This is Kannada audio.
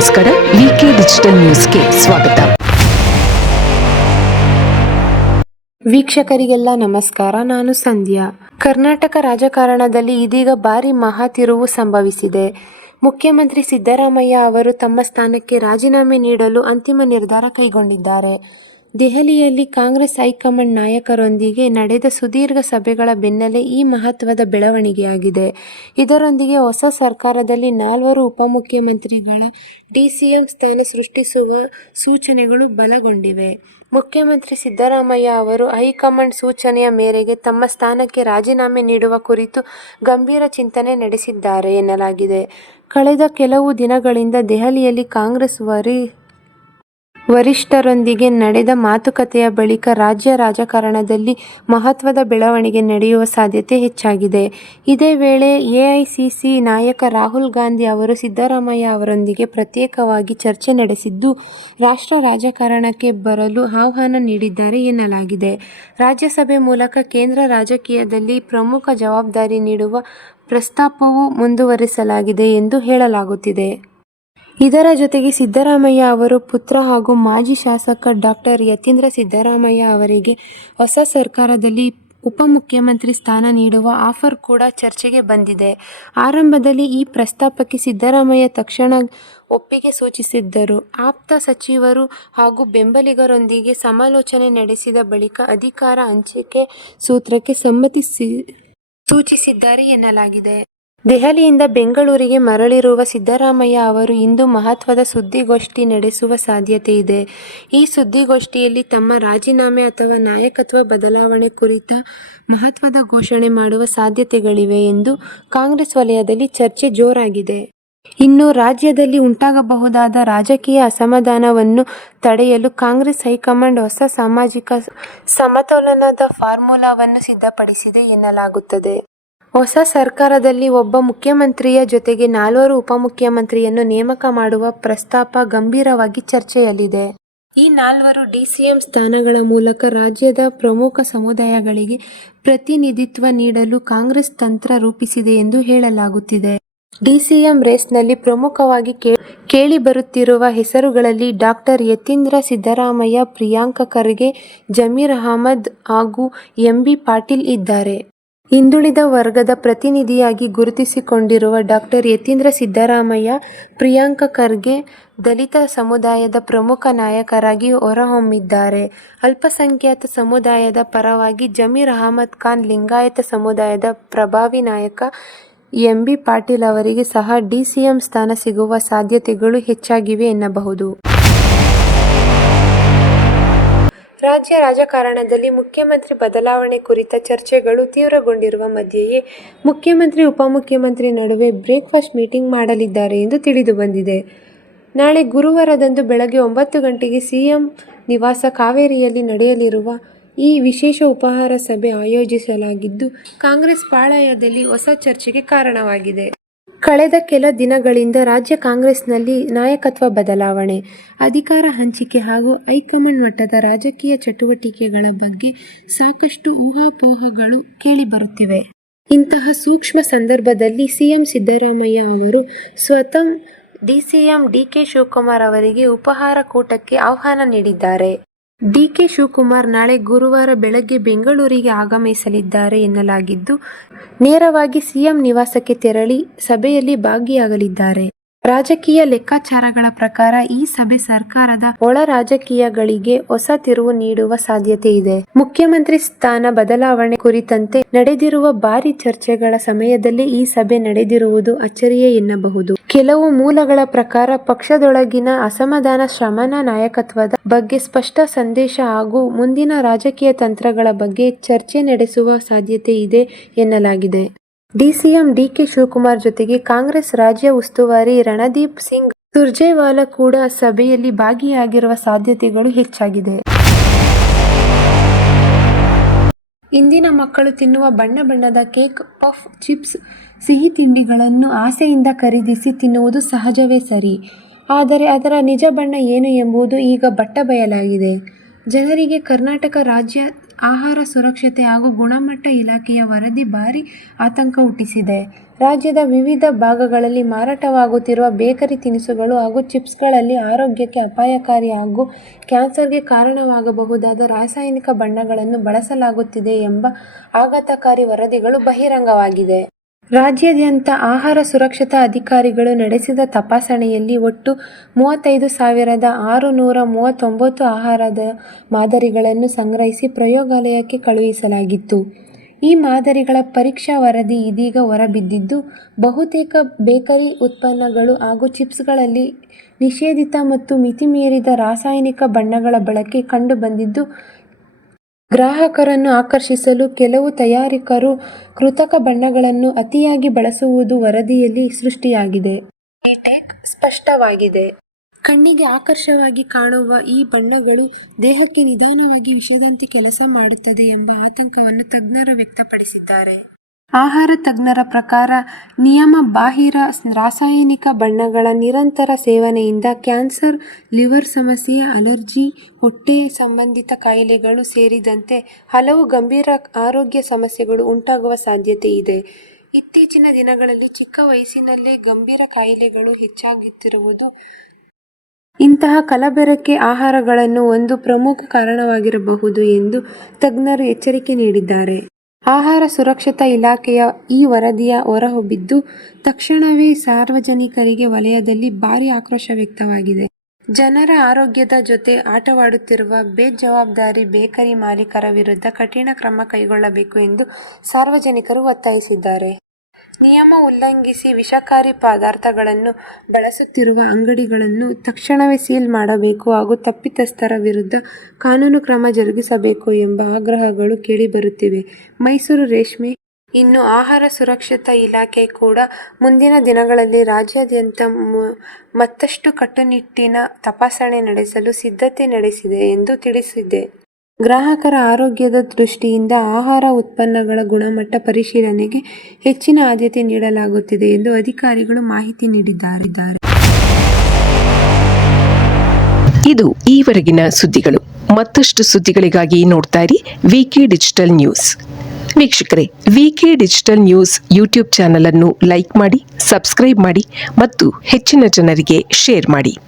ನಮಸ್ಕಾರ, ವಿಕೆ ಡಿಜಿಟಲ್ ನ್ಯೂಸ್ಗೆ ಸ್ವಾಗತ. ವೀಕ್ಷಕರಿಗೆಲ್ಲ ನಮಸ್ಕಾರ. ನಾನು ಸಂಧ್ಯಾ. ಕರ್ನಾಟಕ ರಾಜಕಾರಣದಲ್ಲಿ ಇದೀಗ ಭಾರಿ ಮಹಾ ತಿರುವು ಸಂಭವಿಸಿದೆ. ಮುಖ್ಯಮಂತ್ರಿ ಸಿದ್ದರಾಮಯ್ಯ ಅವರು ತಮ್ಮ ಸ್ಥಾನಕ್ಕೆ ರಾಜೀನಾಮೆ ನೀಡಲು ಅಂತಿಮ ನಿರ್ಧಾರ ಕೈಗೊಂಡಿದ್ದಾರೆ. ದೆಹಲಿಯಲ್ಲಿ ಕಾಂಗ್ರೆಸ್ ಹೈಕಮಾಂಡ್ ನಾಯಕರೊಂದಿಗೆ ನಡೆದ ಸುದೀರ್ಘ ಸಭೆಗಳ ಬೆನ್ನಲ್ಲೇ ಈ ಮಹತ್ವದ ಬೆಳವಣಿಗೆಯಾಗಿದೆ. ಇದರೊಂದಿಗೆ ಹೊಸ ಸರ್ಕಾರದಲ್ಲಿ 4 ಉಪಮುಖ್ಯಮಂತ್ರಿಗಳ ಡಿಸಿಎಂ ಸ್ಥಾನ ಸೃಷ್ಟಿಸುವ ಸೂಚನೆಗಳು ಬಲಗೊಂಡಿವೆ. ಮುಖ್ಯಮಂತ್ರಿ ಸಿದ್ದರಾಮಯ್ಯ ಅವರು ಹೈಕಮಾಂಡ್ ಸೂಚನೆಯ ಮೇರೆಗೆ ತಮ್ಮ ಸ್ಥಾನಕ್ಕೆ ರಾಜೀನಾಮೆ ನೀಡುವ ಕುರಿತು ಗಂಭೀರ ಚಿಂತನೆ ನಡೆಸಿದ್ದಾರೆ ಎನ್ನಲಾಗಿದೆ. ಕಳೆದ ಕೆಲವು ದಿನಗಳಿಂದ ದೆಹಲಿಯಲ್ಲಿ ಕಾಂಗ್ರೆಸ್ ವರಿಷ್ಠರೊಂದಿಗೆ ನಡೆದ ಮಾತುಕತೆಯ ಬಳಿಕ ರಾಜ್ಯ ರಾಜಕಾರಣದಲ್ಲಿ ಮಹತ್ವದ ಬೆಳವಣಿಗೆ ನಡೆಯುವ ಸಾಧ್ಯತೆ ಹೆಚ್ಚಾಗಿದೆ. ಇದೇ ವೇಳೆ ಎಐಸಿಸಿ ನಾಯಕ ರಾಹುಲ್ ಗಾಂಧಿ ಅವರು ಸಿದ್ದರಾಮಯ್ಯ ಅವರೊಂದಿಗೆ ಪ್ರತ್ಯೇಕವಾಗಿ ಚರ್ಚೆ ನಡೆಸಿದ್ದು, ರಾಷ್ಟ್ರ ರಾಜಕಾರಣಕ್ಕೆ ಬರಲು ಆಹ್ವಾನ ನೀಡಿದ್ದಾರೆ ಎನ್ನಲಾಗಿದೆ. ರಾಜ್ಯಸಭೆ ಮೂಲಕ ಕೇಂದ್ರ ರಾಜಕೀಯದಲ್ಲಿ ಪ್ರಮುಖ ಜವಾಬ್ದಾರಿ ನೀಡುವ ಪ್ರಸ್ತಾಪವೂ ಮುಂದುವರಿಸಲಾಗಿದೆ ಎಂದು ಹೇಳಲಾಗುತ್ತಿದೆ. ಇದರ ಜೊತೆಗೆ ಸಿದ್ದರಾಮಯ್ಯ ಅವರ ಪುತ್ರ ಹಾಗೂ ಮಾಜಿ ಶಾಸಕ ಡಾ. ಯತೀಂದ್ರ ಸಿದ್ದರಾಮಯ್ಯ ಅವರಿಗೆ ಹೊಸ ಸರ್ಕಾರದಲ್ಲಿ ಉಪಮುಖ್ಯಮಂತ್ರಿ ಸ್ಥಾನ ನೀಡುವ ಆಫರ್ ಕೂಡ ಚರ್ಚೆಗೆ ಬಂದಿದೆ. ಆರಂಭದಲ್ಲಿ ಈ ಪ್ರಸ್ತಾಪಕ್ಕೆ ಸಿದ್ದರಾಮಯ್ಯ ತಕ್ಷಣ ಒಪ್ಪಿಗೆ ಸೂಚಿಸಿದ್ದರು. ಆಪ್ತ ಸಚಿವರು ಹಾಗೂ ಬೆಂಬಲಿಗರೊಂದಿಗೆ ಸಮಾಲೋಚನೆ ನಡೆಸಿದ ಬಳಿಕ ಅಧಿಕಾರ ಹಂಚಿಕೆ ಸೂತ್ರಕ್ಕೆ ಸಮ್ಮತಿ ಸೂಚಿಸಿದ್ದಾರೆ ಎನ್ನಲಾಗಿದೆ. ದೆಹಲಿಯಿಂದ ಬೆಂಗಳೂರಿಗೆ ಮರಳಿರುವ ಸಿದ್ದರಾಮಯ್ಯ ಅವರು ಇಂದು ಮಹತ್ವದ ಸುದ್ದಿಗೋಷ್ಠಿ ನಡೆಸುವ ಸಾಧ್ಯತೆ ಇದೆ. ಈ ಸುದ್ದಿಗೋಷ್ಠಿಯಲ್ಲಿ ತಮ್ಮ ರಾಜೀನಾಮೆ ಅಥವಾ ನಾಯಕತ್ವ ಬದಲಾವಣೆ ಕುರಿತ ಮಹತ್ವದ ಘೋಷಣೆ ಮಾಡುವ ಸಾಧ್ಯತೆಗಳಿವೆ ಎಂದು ಕಾಂಗ್ರೆಸ್ ವಲಯದಲ್ಲಿ ಚರ್ಚೆ ಜೋರಾಗಿದೆ. ಇನ್ನು ರಾಜ್ಯದಲ್ಲಿ ಉಂಟಾಗಬಹುದಾದ ರಾಜಕೀಯ ಅಸಮಾಧಾನವನ್ನು ತಡೆಯಲು ಕಾಂಗ್ರೆಸ್ ಹೈಕಮಾಂಡ್ ಹೊಸ ಸಾಮಾಜಿಕ ಸಮತೋಲನದ ಫಾರ್ಮುಲಾವನ್ನು ಸಿದ್ಧಪಡಿಸಿದೆ ಎನ್ನಲಾಗುತ್ತದೆ. ಹೊಸ ಸರ್ಕಾರದಲ್ಲಿ ಒಬ್ಬ ಮುಖ್ಯಮಂತ್ರಿಯ ಜೊತೆಗೆ 4 ಉಪಮುಖ್ಯಮಂತ್ರಿಯನ್ನು ನೇಮಕ ಮಾಡುವ ಪ್ರಸ್ತಾಪ ಗಂಭೀರವಾಗಿ ಚರ್ಚೆಯಲ್ಲಿದೆ. ಈ 4 ಡಿಸಿಎಂ ಸ್ಥಾನಗಳ ಮೂಲಕ ರಾಜ್ಯದ ಪ್ರಮುಖ ಸಮುದಾಯಗಳಿಗೆ ಪ್ರತಿನಿಧಿತ್ವ ನೀಡಲು ಕಾಂಗ್ರೆಸ್ ತಂತ್ರ ರೂಪಿಸಿದೆ ಎಂದು ಹೇಳಲಾಗುತ್ತಿದೆ. ಡಿಸಿಎಂ ರೇಸ್ನಲ್ಲಿ ಪ್ರಮುಖವಾಗಿ ಕೇಳಿಬರುತ್ತಿರುವ ಹೆಸರುಗಳಲ್ಲಿ ಡಾ. ಯತೀಂದ್ರ ಸಿದ್ದರಾಮಯ್ಯ, ಪ್ರಿಯಾಂಕ ಖರ್ಗೆ, ಜಮೀರ್ ಅಹಮದ್ ಹಾಗೂ ಎಂ.ಬಿ. ಪಾಟೀಲ್ ಇದ್ದಾರೆ. ಹಿಂದುಳಿದ ವರ್ಗದ ಪ್ರತಿನಿಧಿಯಾಗಿ ಗುರುತಿಸಿಕೊಂಡಿರುವ ಡಾ. ಯತೀಂದ್ರ ಸಿದ್ದರಾಮಯ್ಯ, ಪ್ರಿಯಾಂಕ ಖರ್ಗೆ ದಲಿತ ಸಮುದಾಯದ ಪ್ರಮುಖ ನಾಯಕರಾಗಿ ಹೊರಹೊಮ್ಮಿದ್ದಾರೆ. ಅಲ್ಪಸಂಖ್ಯಾತ ಸಮುದಾಯದ ಪರವಾಗಿ ಜಮೀರ್ ಅಹಮದ್ ಖಾನ್, ಲಿಂಗಾಯತ ಸಮುದಾಯದ ಪ್ರಭಾವಿ ನಾಯಕ ಎಂ.ಬಿ. ಪಾಟೀಲ್ ಅವರಿಗೆ ಸಹ ಡಿಸಿಎಂ ಸ್ಥಾನ ಸಿಗುವ ಸಾಧ್ಯತೆಗಳು ಹೆಚ್ಚಾಗಿವೆ ಎನ್ನಬಹುದು. ರಾಜ್ಯ ರಾಜಕಾರಣದಲ್ಲಿ ಮುಖ್ಯಮಂತ್ರಿ ಬದಲಾವಣೆ ಕುರಿತ ಚರ್ಚೆಗಳು ತೀವ್ರಗೊಂಡಿರುವ ಮಧ್ಯೆಯೇ ಮುಖ್ಯಮಂತ್ರಿ, ಉಪಮುಖ್ಯಮಂತ್ರಿ ನಡುವೆ ಬ್ರೇಕ್ಫಾಸ್ಟ್ ಮೀಟಿಂಗ್ ಮಾಡಲಿದ್ದಾರೆ ಎಂದು ತಿಳಿದುಬಂದಿದೆ. ನಾಳೆ ಗುರುವಾರದಂದು ಬೆಳಗ್ಗೆ 9 ಗಂಟೆಗೆ ಸಿಎಂ ನಿವಾಸ ಕಾವೇರಿಯಲ್ಲಿ ನಡೆಯಲಿರುವ ಈ ವಿಶೇಷ ಉಪಹಾರ ಸಭೆ ಆಯೋಜಿಸಲಾಗಿದ್ದು, ಕಾಂಗ್ರೆಸ್ ಪಾಳಯದಲ್ಲಿ ಹೊಸ ಚರ್ಚೆಗೆ ಕಾರಣವಾಗಿದೆ. ಕಳೆದ ಕೆಲ ದಿನಗಳಿಂದ ರಾಜ್ಯ ಕಾಂಗ್ರೆಸ್ನಲ್ಲಿ ನಾಯಕತ್ವ ಬದಲಾವಣೆ, ಅಧಿಕಾರ ಹಂಚಿಕೆ ಹಾಗೂ ಹೈಕಮಾಂಡ್ ಮಟ್ಟದ ರಾಜಕೀಯ ಚಟುವಟಿಕೆಗಳ ಬಗ್ಗೆ ಸಾಕಷ್ಟು ಊಹಾಪೋಹಗಳು ಕೇಳಿಬರುತ್ತಿವೆ. ಇಂತಹ ಸೂಕ್ಷ್ಮ ಸಂದರ್ಭದಲ್ಲಿ ಸಿಎಂ ಸಿದ್ದರಾಮಯ್ಯ ಅವರು ಸ್ವತಃ ಡಿಸಿಎಂ ಡಿಕೆ ಶಿವಕುಮಾರ್ ಅವರಿಗೆ ಉಪಹಾರ ಕೂಟಕ್ಕೆ ಆಹ್ವಾನ ನೀಡಿದ್ದಾರೆ. ಡಿಕೆ ಶಿವಕುಮಾರ್ ನಾಳೆ ಗುರುವಾರ ಬೆಳಗ್ಗೆ ಬೆಂಗಳೂರಿಗೆ ಆಗಮಿಸಲಿದ್ದಾರೆ ಎನ್ನಲಾಗಿದ್ದು, ನೇರವಾಗಿ ಸಿಎಂ ನಿವಾಸಕ್ಕೆ ತೆರಳಿ ಸಭೆಯಲ್ಲಿ ಭಾಗಿಯಾಗಲಿದ್ದಾರೆ. ರಾಜಕೀಯ ಲೆಕ್ಕಾಚಾರಗಳ ಪ್ರಕಾರ ಈ ಸಭೆ ಸರ್ಕಾರದ ಒಳ ರಾಜಕೀಯಗಳಿಗೆ ಹೊಸ ತಿರುವು ನೀಡುವ ಸಾಧ್ಯತೆ ಇದೆ. ಮುಖ್ಯಮಂತ್ರಿ ಸ್ಥಾನ ಬದಲಾವಣೆ ಕುರಿತಂತೆ ನಡೆದಿರುವ ಭಾರೀ ಚರ್ಚೆಗಳ ಸಮಯದಲ್ಲೇ ಈ ಸಭೆ ನಡೆದಿರುವುದು ಅಚ್ಚರಿಯೇ ಎನ್ನಬಹುದು. ಕೆಲವು ಮೂಲಗಳ ಪ್ರಕಾರ ಪಕ್ಷದೊಳಗಿನ ಅಸಮಾಧಾನ ಶಮನ, ನಾಯಕತ್ವದ ಬಗ್ಗೆ ಸ್ಪಷ್ಟ ಸಂದೇಶ ಹಾಗೂ ಮುಂದಿನ ರಾಜಕೀಯ ತಂತ್ರಗಳ ಬಗ್ಗೆ ಚರ್ಚೆ ನಡೆಸುವ ಸಾಧ್ಯತೆ ಇದೆ ಎನ್ನಲಾಗಿದೆ. ಡಿಸಿಎಂ ಡಿಕೆ ಶಿವಕುಮಾರ್ ಜೊತೆಗೆ ಕಾಂಗ್ರೆಸ್ ರಾಜ್ಯ ಉಸ್ತುವಾರಿ ರಣದೀಪ್ ಸಿಂಗ್ ಸುರ್ಜೇವಾಲಾ ಕೂಡ ಸಭೆಯಲ್ಲಿ ಭಾಗಿಯಾಗಿರುವ ಸಾಧ್ಯತೆಗಳು ಹೆಚ್ಚಾಗಿದೆ. ಇಂದಿನ ಮಕ್ಕಳು ತಿನ್ನುವ ಬಣ್ಣ ಬಣ್ಣದ ಕೇಕ್, ಪಫ್, ಚಿಪ್ಸ್, ಸಿಹಿ ತಿಂಡಿಗಳನ್ನು ಆಸೆಯಿಂದ ಖರೀದಿಸಿ ತಿನ್ನುವುದು ಸಹಜವೇ ಸರಿ. ಆದರೆ ಅದರ ನಿಜ ಬಣ್ಣ ಏನು ಎಂಬುದು ಈಗ ಬಟ್ಟಬಯಲಾಗಿದೆ. ಜನರಿಗೆ ಕರ್ನಾಟಕ ರಾಜ್ಯ ಆಹಾರ ಸುರಕ್ಷತೆ ಹಾಗೂ ಗುಣಮಟ್ಟ ಇಲಾಖೆಯ ವರದಿ ಭಾರೀ ಆತಂಕ ಹುಟ್ಟಿಸಿದೆ. ರಾಜ್ಯದ ವಿವಿಧ ಭಾಗಗಳಲ್ಲಿ ಮಾರಾಟವಾಗುತ್ತಿರುವ ಬೇಕರಿ ತಿನಿಸುಗಳು ಹಾಗೂ ಚಿಪ್ಸ್ಗಳಲ್ಲಿ ಆರೋಗ್ಯಕ್ಕೆ ಅಪಾಯಕಾರಿ ಹಾಗೂ ಕ್ಯಾನ್ಸರ್ಗೆ ಕಾರಣವಾಗಬಹುದಾದ ರಾಸಾಯನಿಕ ಬಣ್ಣಗಳನ್ನು ಬಳಸಲಾಗುತ್ತಿದೆ ಎಂಬ ಆಘಾತಕಾರಿ ವರದಿಗಳು ಬಹಿರಂಗವಾಗಿದೆ. ರಾಜ್ಯಾದ್ಯಂತ ಆಹಾರ ಸುರಕ್ಷತಾ ಅಧಿಕಾರಿಗಳು ನಡೆಸಿದ ತಪಾಸಣೆಯಲ್ಲಿ ಒಟ್ಟು 35,639 ಆಹಾರದ ಮಾದರಿಗಳನ್ನು ಸಂಗ್ರಹಿಸಿ ಪ್ರಯೋಗಾಲಯಕ್ಕೆ ಕಳುಹಿಸಲಾಗಿತ್ತು. ಈ ಮಾದರಿಗಳ ಪರೀಕ್ಷಾ ವರದಿ ಇದೀಗ ಹೊರಬಿದ್ದಿದ್ದು, ಬಹುತೇಕ ಬೇಕರಿ ಉತ್ಪನ್ನಗಳು ಹಾಗೂ ಚಿಪ್ಸ್ಗಳಲ್ಲಿ ನಿಷೇಧಿತ ಮತ್ತು ಮಿತಿಮೀರಿದ ರಾಸಾಯನಿಕ ಬಣ್ಣಗಳ ಬಳಕೆ ಕಂಡುಬಂದಿದ್ದು, ಗ್ರಾಹಕರನ್ನು ಆಕರ್ಷಿಸಲು ಕೆಲವು ತಯಾರಕರು ಕೃತಕ ಬಣ್ಣಗಳನ್ನು ಅತಿಯಾಗಿ ಬಳಸುವುದು ವರದಿಯಲ್ಲಿ ಸೃಷ್ಟಿಯಾಗಿದೆ. ಈ ಟೇಕ್ ಸ್ಪಷ್ಟವಾಗಿದೆ. ಕಣ್ಣಿಗೆ ಆಕರ್ಷಕವಾಗಿ ಕಾಣುವ ಈ ಬಣ್ಣಗಳು ದೇಹಕ್ಕೆ ನಿಧಾನವಾಗಿ ವಿಷದಂತೆ ಕೆಲಸ ಮಾಡುತ್ತದೆ ಎಂಬ ಆತಂಕವನ್ನು ತಜ್ಞರು ವ್ಯಕ್ತಪಡಿಸಿದ್ದಾರೆ. ಆಹಾರ ತಜ್ಞರ ಪ್ರಕಾರ, ನಿಯಮಬಾಹಿರ ರಾಸಾಯನಿಕ ಬಣ್ಣಗಳ ನಿರಂತರ ಸೇವನೆಯಿಂದ ಕ್ಯಾನ್ಸರ್, ಲಿವರ್ ಸಮಸ್ಯೆ, ಅಲರ್ಜಿ, ಹೊಟ್ಟೆ ಸಂಬಂಧಿತ ಕಾಯಿಲೆಗಳು ಸೇರಿದಂತೆ ಹಲವು ಗಂಭೀರ ಆರೋಗ್ಯ ಸಮಸ್ಯೆಗಳು ಉಂಟಾಗುವ ಸಾಧ್ಯತೆ ಇದೆ. ಇತ್ತೀಚಿನ ದಿನಗಳಲ್ಲಿ ಚಿಕ್ಕ ವಯಸ್ಸಿನಲ್ಲೇ ಗಂಭೀರ ಕಾಯಿಲೆಗಳು ಹೆಚ್ಚಾಗುತ್ತಿರುವುದು ಇಂತಹ ಕಲಬೆರಕೆ ಆಹಾರಗಳನ್ನು ಒಂದು ಪ್ರಮುಖ ಕಾರಣವಾಗಿರಬಹುದು ಎಂದು ತಜ್ಞರು ಎಚ್ಚರಿಕೆ ನೀಡಿದ್ದಾರೆ. ಆಹಾರ ಸುರಕ್ಷತಾ ಇಲಾಖೆಯ ಈ ವರದಿಯ ಹೊರಬಿದ್ದು ತಕ್ಷಣವೇ ಸಾರ್ವಜನಿಕರಿಗೆ ವಲಯದಲ್ಲಿ ಭಾರೀ ಆಕ್ರೋಶ ವ್ಯಕ್ತವಾಗಿದೆ. ಜನರ ಆರೋಗ್ಯದ ಜೊತೆ ಆಟವಾಡುತ್ತಿರುವ ಬೇಜವಾಬ್ದಾರಿ ಬೇಕರಿ ಮಾಲೀಕರ ವಿರುದ್ಧ ಕಠಿಣ ಕ್ರಮ ಕೈಗೊಳ್ಳಬೇಕು ಎಂದು ಸಾರ್ವಜನಿಕರು ಒತ್ತಾಯಿಸಿದ್ದಾರೆ. ನಿಯಮ ಉಲ್ಲಂಘಿಸಿ ವಿಷಕಾರಿ ಪದಾರ್ಥಗಳನ್ನು ಬಳಸುತ್ತಿರುವ ಅಂಗಡಿಗಳನ್ನು ತಕ್ಷಣವೇ ಸೀಲ್ ಮಾಡಬೇಕು ಹಾಗೂ ತಪ್ಪಿತಸ್ಥರ ವಿರುದ್ಧ ಕಾನೂನು ಕ್ರಮ ಜರುಗಿಸಬೇಕು ಎಂಬ ಆಗ್ರಹಗಳು ಕೇಳಿಬರುತ್ತಿವೆ. ಮೈಸೂರು ರೇಷ್ಮೆ ಇನ್ನು ಆಹಾರ ಸುರಕ್ಷತಾ ಇಲಾಖೆ ಕೂಡ ಮುಂದಿನ ದಿನಗಳಲ್ಲಿ ರಾಜ್ಯಾದ್ಯಂತ ಮತ್ತಷ್ಟು ಕಟ್ಟುನಿಟ್ಟಿನ ತಪಾಸಣೆ ನಡೆಸಲು ಸಿದ್ಧತೆ ನಡೆಸಿದೆ ಎಂದು ತಿಳಿಸಿದೆ. ಗ್ರಾಹಕರ ಆರೋಗ್ಯದ ದೃಷ್ಟಿಯಿಂದ ಆಹಾರ ಉತ್ಪನ್ನಗಳ ಗುಣಮಟ್ಟ ಪರಿಶೀಲನೆಗೆ ಹೆಚ್ಚಿನ ಆದ್ಯತೆ ನೀಡಲಾಗುತ್ತಿದೆ ಎಂದು ಅಧಿಕಾರಿಗಳು ಮಾಹಿತಿ ನೀಡಿದ್ದಾರೆ. ಇದು ಈವರೆಗಿನ ಸುದ್ದಿಗಳು. ಮತ್ತಷ್ಟು ಸುದ್ದಿಗಳಿಗಾಗಿ ನೋಡ್ತಾ ಇರಿ ವಿಕೆ ಡಿಜಿಟಲ್ ನ್ಯೂಸ್. ವೀಕ್ಷಕರೇ, ವಿಕೆ ಡಿಜಿಟಲ್ ನ್ಯೂಸ್ ಯೂಟ್ಯೂಬ್ ಚಾನಲ್ ಅನ್ನು ಲೈಕ್ ಮಾಡಿ, ಸಬ್ಸ್ಕ್ರೈಬ್ ಮಾಡಿ ಮತ್ತು ಹೆಚ್ಚಿನ ಜನರಿಗೆ ಶೇರ್ ಮಾಡಿ.